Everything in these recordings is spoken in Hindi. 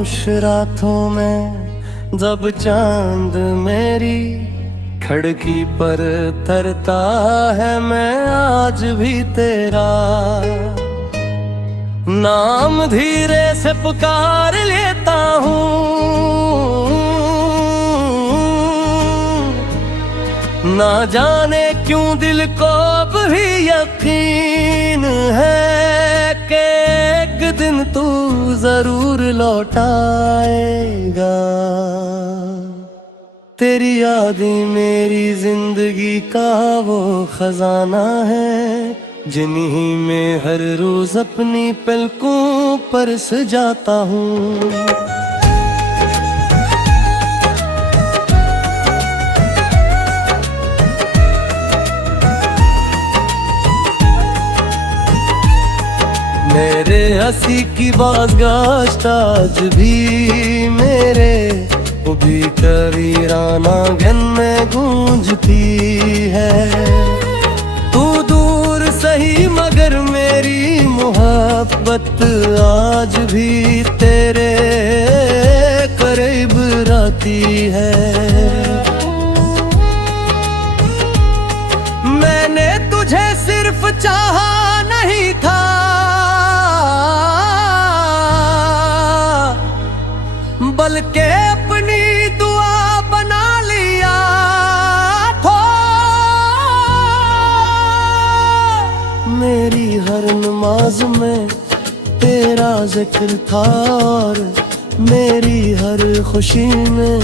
खामोश रातों में जब चांद मेरी खिड़की पर तरता है, मैं आज भी तेरा नाम धीरे से पुकार लेता हूँ। ना जाने क्यों दिल को भी यकीन है कि एक दिन तू जरूर लौट आएगा। तेरी यादें मेरी जिंदगी का वो खजाना है, जिन्हीं में हर रोज अपनी पलकों पर सजाता हूँ। मेरे हंसी की बाज़गाश्त आज भी मेरे वो भी कबीराना गन में गूंजती है। तू दूर सही मगर मेरी मोहब्बत आज भी तेरे करीब रहती है। मैंने तुझे सिर्फ चाहा नहीं था, बल्कि अपनी दुआ बना लिया था। मेरी हर नमाज में तेरा जिक्र था और मेरी हर खुशी में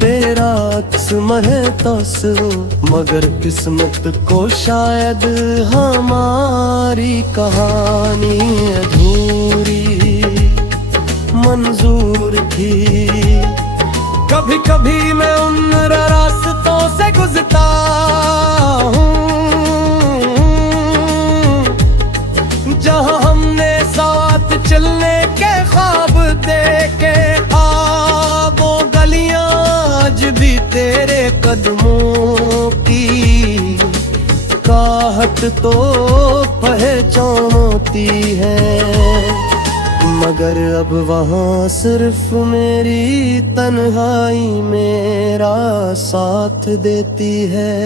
तेरा अक्स महसूस हो। मगर किस्मत को शायद हमारी कहानी अधूरी मंजूर थी। कभी कभी मैं उन रास्तों से गुजरता हूँ जहाँ हमने साथ चलने के ख्वाब देखे। वो गलियां आज भी तेरे कदमों की काहट तो पहचानती है। मगर अब वहाँ सिर्फ मेरी तन्हाई मेरा साथ देती है।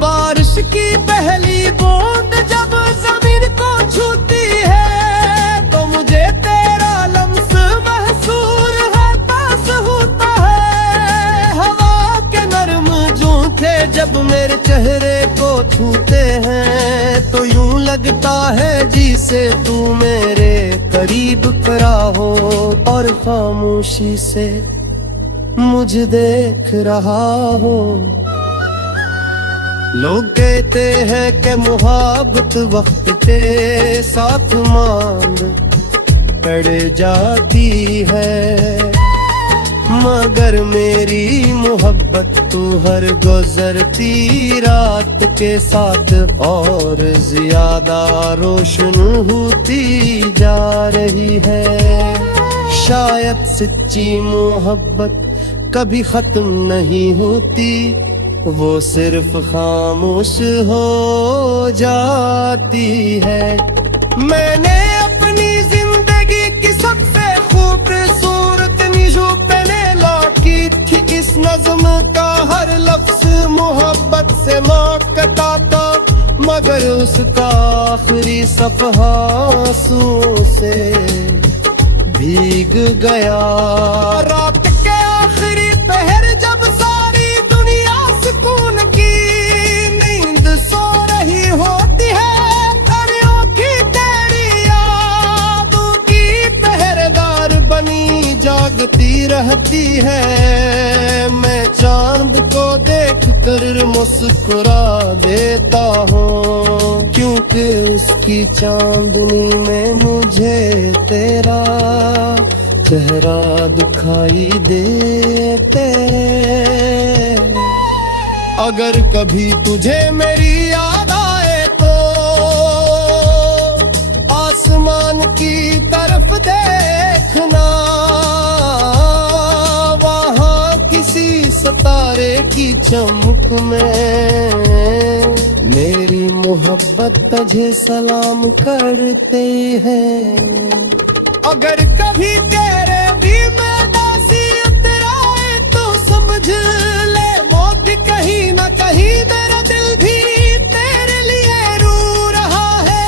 बारिश की पहली बूंद जब जमीन को छूती है तो मुझे तेरा लम्स महसूस होता है। हवा के नरम झोंके जब मेरे चेहरे को छूते हैं तो यूं लगता है जिसे तू मेरे करीब खड़ा हो और खामोशी से मुझे देख रहा हो। लोग कहते हैं कि मुहब्बत वक्त के साथ मांग पड़ जाती है, मगर मेरी मोहब्बत तू हर गुजरती रात के साथ और ज्यादा रोशन होती जा रही है। शायद सच्ची मोहब्बत कभी खत्म नहीं होती, वो सिर्फ खामोश हो जाती है। मैंने अपनी जिंदगी की सबसे खूबसूरत निशूब पहने लौटी थी। इस नज़्म का हर लफ्ज मोहब्बत से मांगता था, मगर उसका आखिरी सफ़हा आंसुओं से भीग गया। रात के आखिरी पहर जब सारी दुनिया सुकून की नींद सो रही होती है, तारियों की तेरी यादों की पहरेदार बनी जागती रहती है। मैं चांद को देख कर मुस्कुरा देता हूँ, क्योंकि उसकी चांदनी में मुझे तेरा चेहरा दिखाई देते। अगर कभी तुझे मेरी याद आए तो आसमान की तरफ देखना, वहाँ किसी सितारे की चमक में। मेरी मोहब्बत तुझे सलाम करते हैं। अगर कभी तेरे भी में दासियत आए तो समझ ले मौत कहीं ना कहीं मेरा दिल भी तेरे लिए रो रहा है।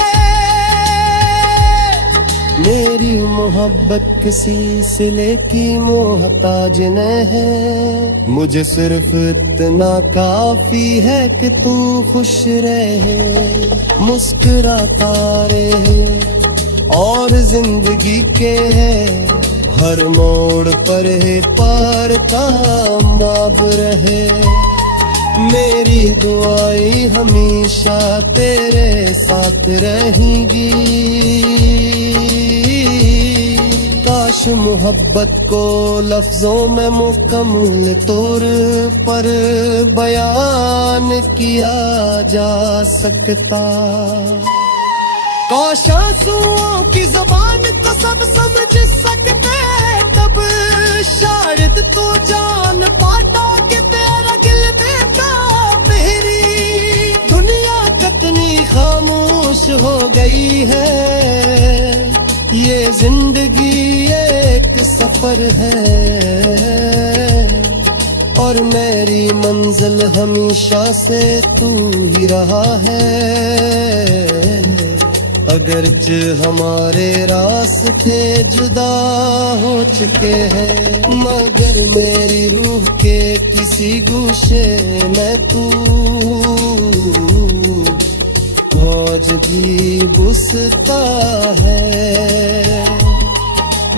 मेरी मोहब्बत किसी सिले की मोहताज न है। मुझे सिर्फ इतना काफी है कि तू खुश रहे, मुस्कुराता रहे और जिंदगी के हर मोड़ पर है पार कामयाब रहे। मेरी दुआएं हमेशा तेरे साथ रहेंगी। काश मोहब्बत को लफ्जों में मुकम्मल तौर पर बयान किया जा सकता। काश आंसुओं की ज़बान को सब समझ सकते, तब शायद तू जान पाता कि तेरा दिल बेताब। मेरी दुनिया कितनी खामोश हो गई है। ये जिंदगी एक सफर है और मेरी मंजिल हमेशा से तू ही रहा है। अगरचे हमारे रास्ते जुदा हो चुके हैं, मगर मेरी रूह के किसी गोशे में तू आज भी बसता है।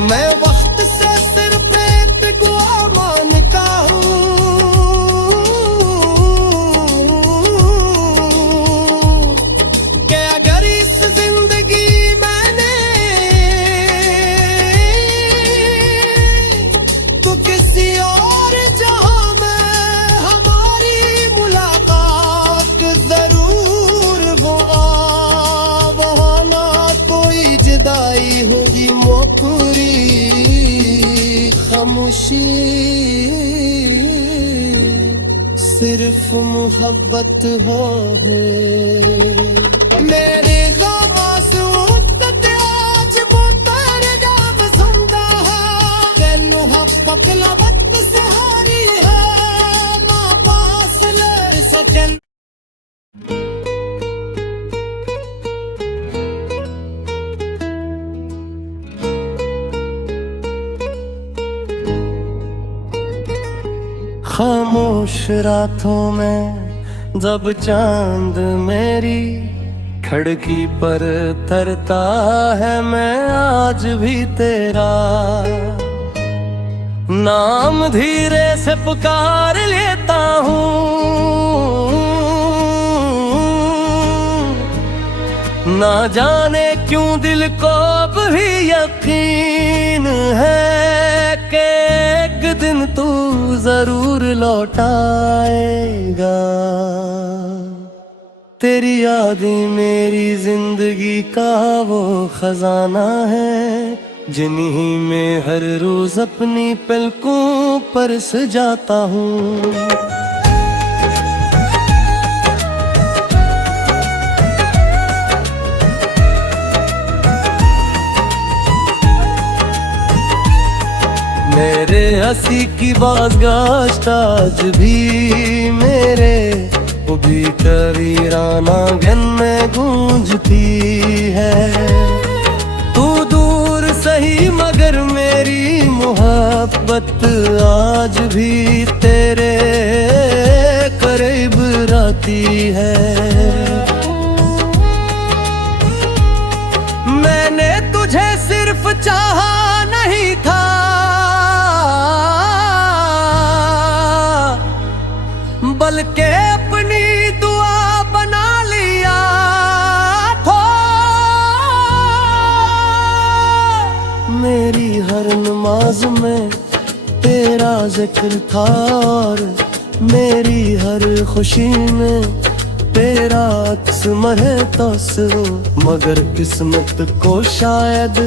मैं वक्त से सिर्फ एक दुआ मांगता हूँ कि अगर इस जिंदगी मैंने तो किसी और जहां में हमारी मुलाकात जरूर होगा। वहाँ ना कोई जुदाई होगी, मोकरी खामोशी, सिर्फ मोहब्बत हो है। मेरे ग़म उठते आज मुतर जाम सुनता है। तेनू मोहब्बत ला वक्त से हारी है, मां पास ले सजन। खामोश रातों में जब चांद मेरी खिड़की पर तरता है, मैं आज भी तेरा नाम धीरे से पुकार लेता हूँ। ना जाने क्यों दिल को भी यकीन है कि एक दिन तू जरूर लौट आएगा। तेरी यादें मेरी जिंदगी का वो खजाना है, जिन्हीं में हर रोज अपनी पलकों पर सजाता हूँ। मेरे हंसी की बाज़गाश्त आज भी मेरे वो भी कबीराना गन में गूंजती है। तू दूर सही मगर मेरी मोहब्बत आज भी तेरे करीब रहती है। मैंने तुझे सिर्फ चाहा नहीं था, बल्कि अपनी दुआ बना लिया था। मेरी हर नमाज में तेरा जिक्र था और मेरी हर खुशी में तेरा अक्स महसूस हो। मगर किस्मत को शायद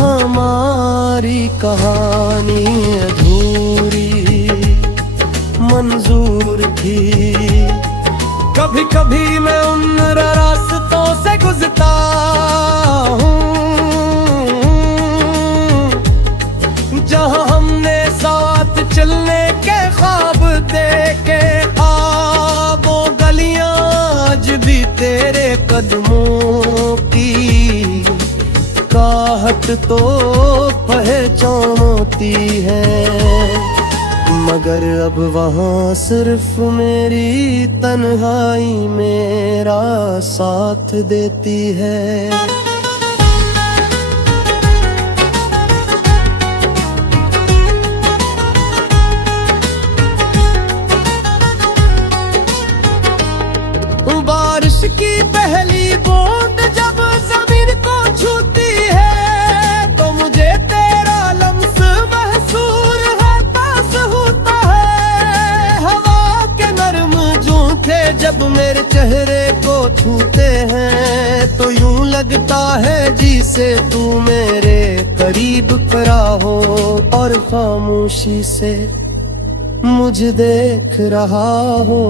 हमारी कहानी अधूरी मंजूर थी। कभी कभी मैं उन रास्तों से गुजरता हूँ जहाँ हमने साथ चलने के ख्वाब देखे। वो गलियां आज भी तेरे कदमों की आहट तो पहचानती है, मगर अब वहाँ सिर्फ मेरी तन्हाई मेरा साथ देती है। बारिश की पहली बूंद जब जमीन को छूती है तो मुझे तेरा लम्स महसूस एहसास होता है। हवा के नरम झोंके जब मेरे चेहरे को छूते हैं तो यूं लगता है जिसे तू मेरे करीब खड़ा हो और खामोशी से मुझे देख रहा हो।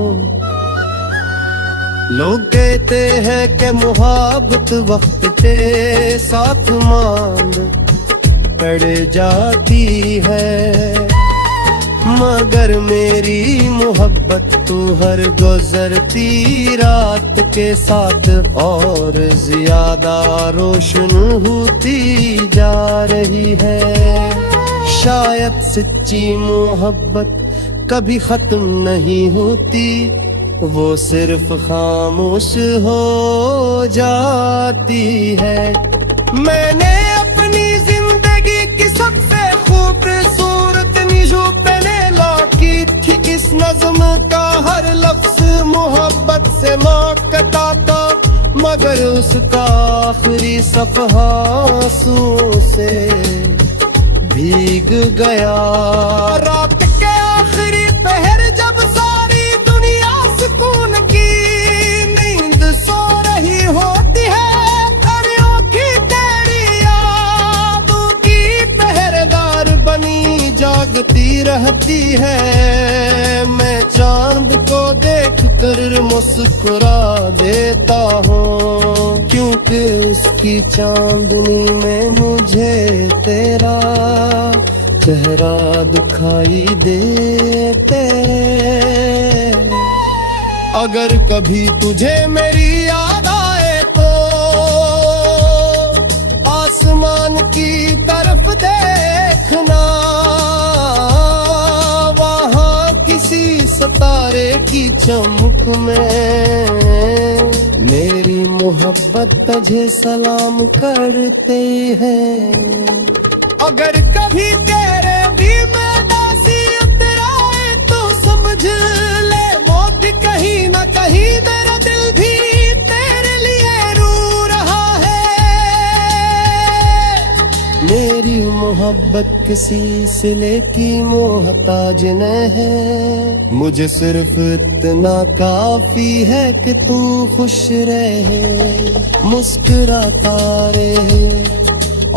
लोग कहते हैं कि मुहब्बत वक्त के साथ मांग पड़ जाती है, मगर मेरी मोहब्बत तू हर गुजरती रात के साथ और ज्यादा रोशन होती जा रही है। शायद सच्ची मोहब्बत कभी खत्म नहीं होती, वो सिर्फ खामोश हो जाती है। मैंने अपनी जिंदगी की सबसे खूबसूरत निजों पे की थी इस नज़्म का हर लफ्ज मोहब्बत से मांगता था, मगर उसका आखिरी सफ़हा आंसुओं से भीग गया। रात के आखिरी पहर जब सारी दुनिया सुकून की नींद सो रही होती है, अरियों की तेरी यादों की पहरेदार बनी जागती रहती है। मैं चांद को देख कर मुस्कुरा देता हूँ, क्योंकि उसकी चांदनी में मुझे तेरा चेहरा दिखाई देते। अगर कभी तुझे मेरी याद आए तो आसमान की तरफ देखना, वहाँ किसी सितारे की चमक में मेरी मोहब्बत तुझे सलाम करते हैं। अगर कभी तेरे दिल में नासियत आए तो समझ ले मौत कहीं न कहीं मेरा दिल भी तेरे लिए रो रहा है। मेरी मोहब्बत किसी सिले की मोहताज न है, मुझे सिर्फ इतना काफी है कि तू खुश रहे, मुस्कुराता रहे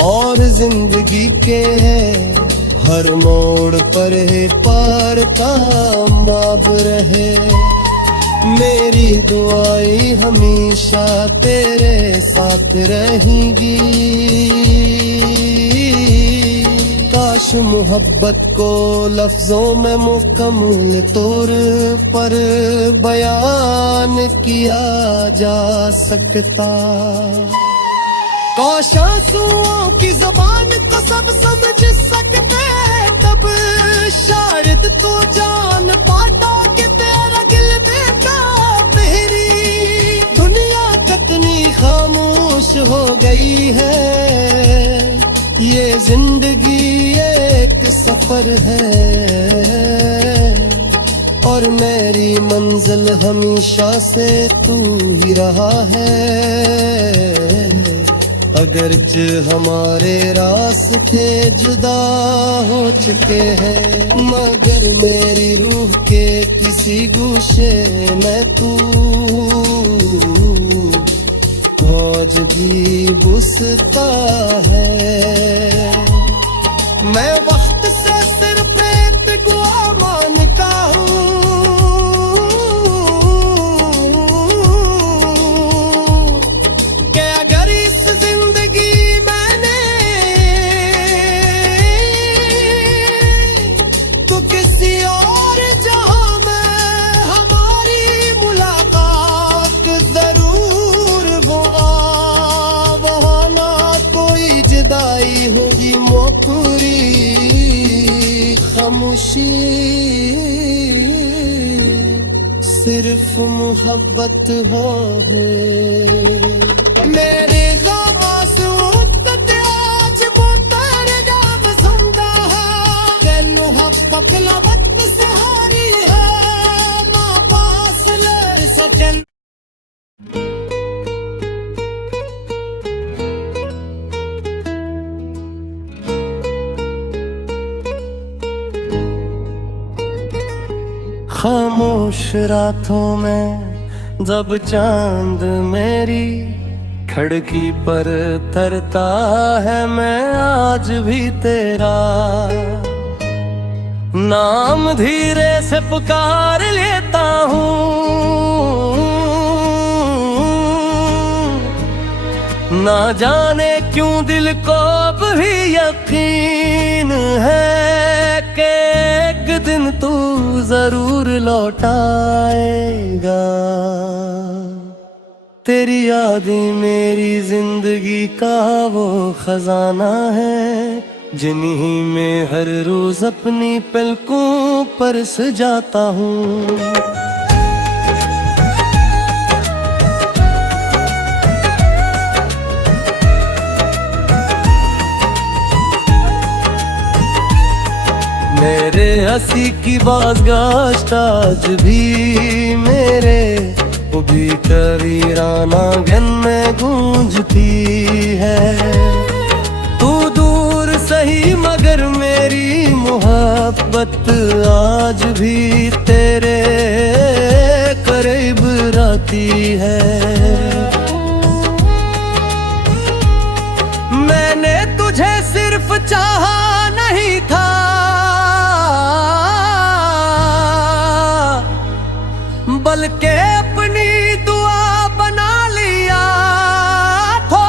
और जिंदगी के हर मोड़ पर है पार कामयाब रहे। मेरी दुआएं हमेशा तेरे साथ रहेंगी। काश मोहब्बत को लफ्जों में मुकम्मल तौर पर बयान किया जा सकता। काश आंसुओं की ज़बान को सब समझ सकते, तब शायद तू जान पाता कि तेरा दिल बेकार, मेरी दुनिया कितनी खामोश हो गई है। ये जिंदगी एक सफर है और मेरी मंजिल हमेशा से तू ही रहा है। अगरचे हमारे रास्ते जुदा हो चुके हैं, मगर मेरी रूह के किसी गोशे में तू आज भी बसता है। मैं वक्त से सिर्फ एक दुआ मांगता हूँ, खामोशी सिर्फ मोहब्बत हो है मेरे आंसू ते आज मुतर जाब सुनदा है तेनू हक वक्त सहारी है मां पास ले सजन। खामोश रातों में जब चांद मेरी खिड़की पर तरता है मैं आज भी तेरा नाम धीरे से पुकार लेता हूँ। ना जाने क्यों दिल को भी यकीन है कि एक दिन तू जरूर लौट आएगा। तेरी यादें मेरी जिंदगी का वो खजाना है जिन्हीं में हर रोज अपनी पलकों पर सजाता हूँ। मेरे हंसी की बाज़गाश्त आज भी मेरे वो भी कबीराना गन में गूंजती है। तू दूर सही मगर मेरी मोहब्बत आज भी तेरे करीब रहती है। मैंने तुझे सिर्फ चाहा नहीं था बल्कि अपनी दुआ बना लिया था।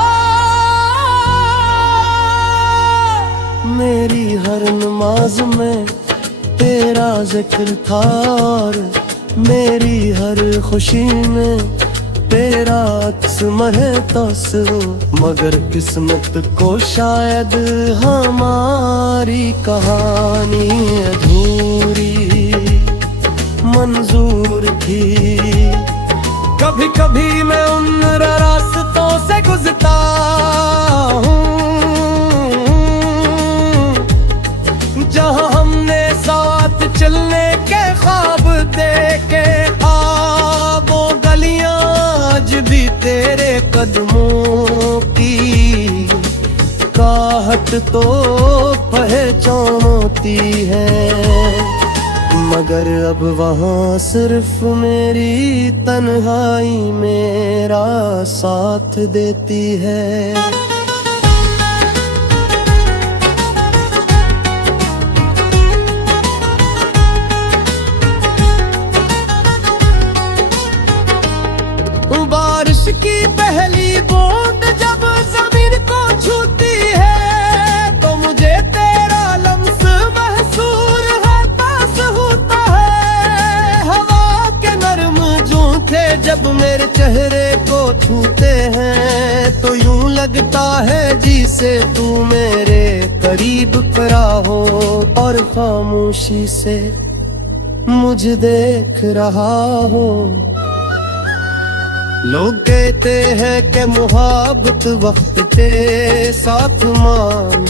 मेरी हर नमाज में तेरा जिक्र था और मेरी हर खुशी में तेरा अक्स महसूस हो। मगर किस्मत को शायद हमारी कहानी अधूरी मंजूर थी। कभी कभी मैं उन रास्तों से गुजरता हूँ जहाँ हमने साथ चलने के ख्वाब देखे। वो गलियां आज भी तेरे कदमों की काहट तो पहचानती है। मगर अब वहाँ सिर्फ मेरी तन्हाई मेरा साथ देती है। बारिश की पहली बूंद जब जमीन को छूती है तो मुझे तेरा लम्स महसूस होता है। हवा के नरम झोंके जब मेरे चेहरे को छूते हैं तो यूं लगता है जिसे तू मेरे करीब खड़ा हो और खामोशी से मुझे देख रहा हो। लोग कहते हैं कि मुहब्बत वक्त के साथ मांग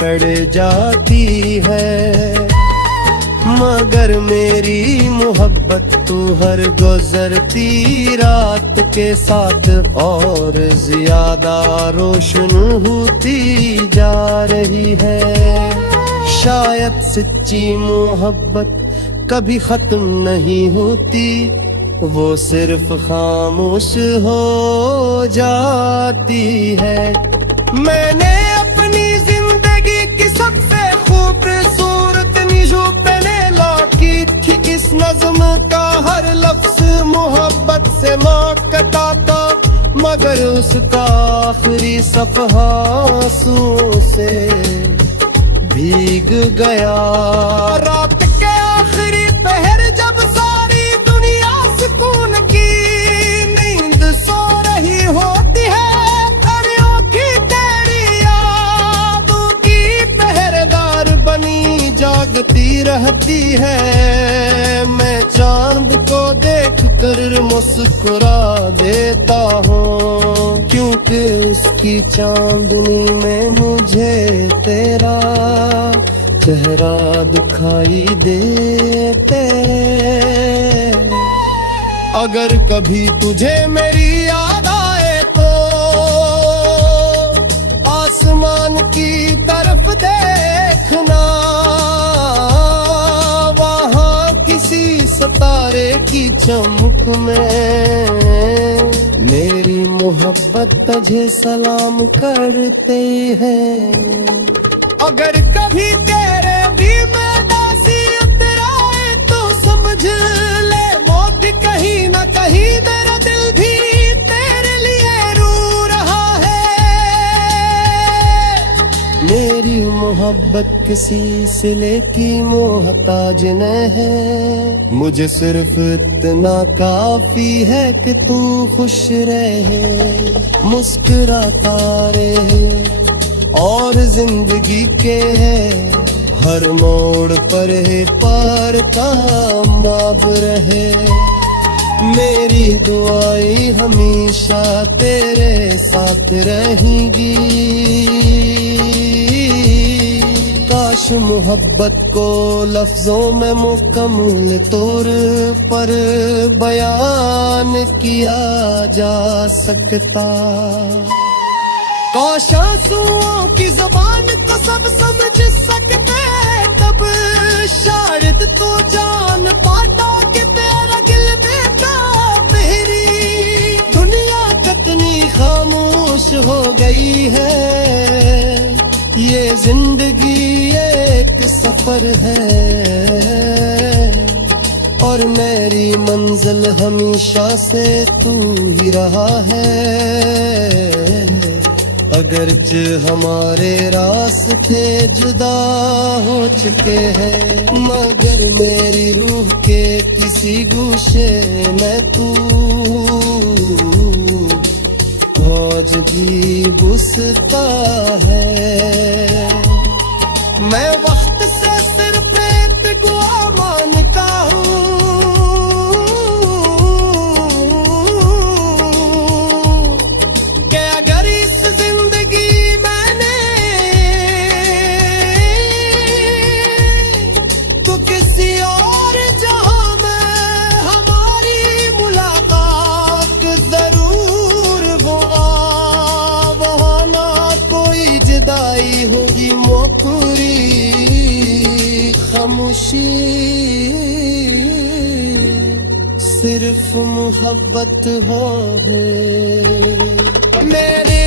पड़ जाती है मगर मेरी मोहब्बत तू हर गुजरती रात के साथ और ज्यादा रोशन होती जा रही है। शायद सच्ची मोहब्बत कभी खत्म नहीं होती वो सिर्फ खामोश हो जाती है। मैंने अपनी जिंदगी की सबसे खूबसूरत निशो पहने लौटी थी। इस नज़्म का हर लफ्ज मोहब्बत से मांगता था मगर उसका आखिरी सफ़हा आंसुओं से भीग गया। रात के आखिरी पहर जब सारी दुनिया सुकून की नींद सो रही होती है और आँखें तेरी यादों की पहरेदार बनी जागती मुस्कुरा देता हूँ, क्योंकि उसकी चांदनी में मुझे तेरा चेहरा दिखाई देते। अगर कभी तुझे मेरी याद आए तो आसमान की तरफ देखना, वहाँ किसी सितारे की चमक में मेरी मोहब्बत तुझे सलाम करते हैं। अगर कभी तेरे भी में दासी उतराए तो समझ ले मौत कहीं ना कहीं मेरा दिल भी तेरे लिए रो रहा है। मेरी मोहब्बत किसी सिले की मोहताज न है, मुझे सिर्फ इतना काफी है कि तू खुश रहे, मुस्कुराता रहे और जिंदगी के है हर मोड़ पर है पार कामयाब रहे। मेरी दुआएं हमेशा तेरे साथ रहेंगी। काश मोहब्बत को लफ्जों में मुकम्मल तौर पर बयान किया जा सकता। काश आंसुओं की ज़बान को सब समझ सकते, तब शायद तू जान पाता कि तेरा दिल बेताब। मेरी दुनिया कितनी खामोश हो गई है, ये जिंदगी एक सफर है और मेरी मंजिल हमेशा से तू ही रहा है। अगरचे हमारे रास्ते जुदा हो चुके हैं, मगर मेरी रूह के किसी गोशे में तू आज भी बसता है। मैं वक्त से सिर्फ एक दुआ मांगता हूँ कि अगर इस जिंदगी मैंने तो किसी और जहां में हमारी मुलाकात जरूर होगा। वहाँ ना कोई जुदाई होगी, मोहब्बत खामोशी, सिर्फ मोहब्बत हो है। मेरे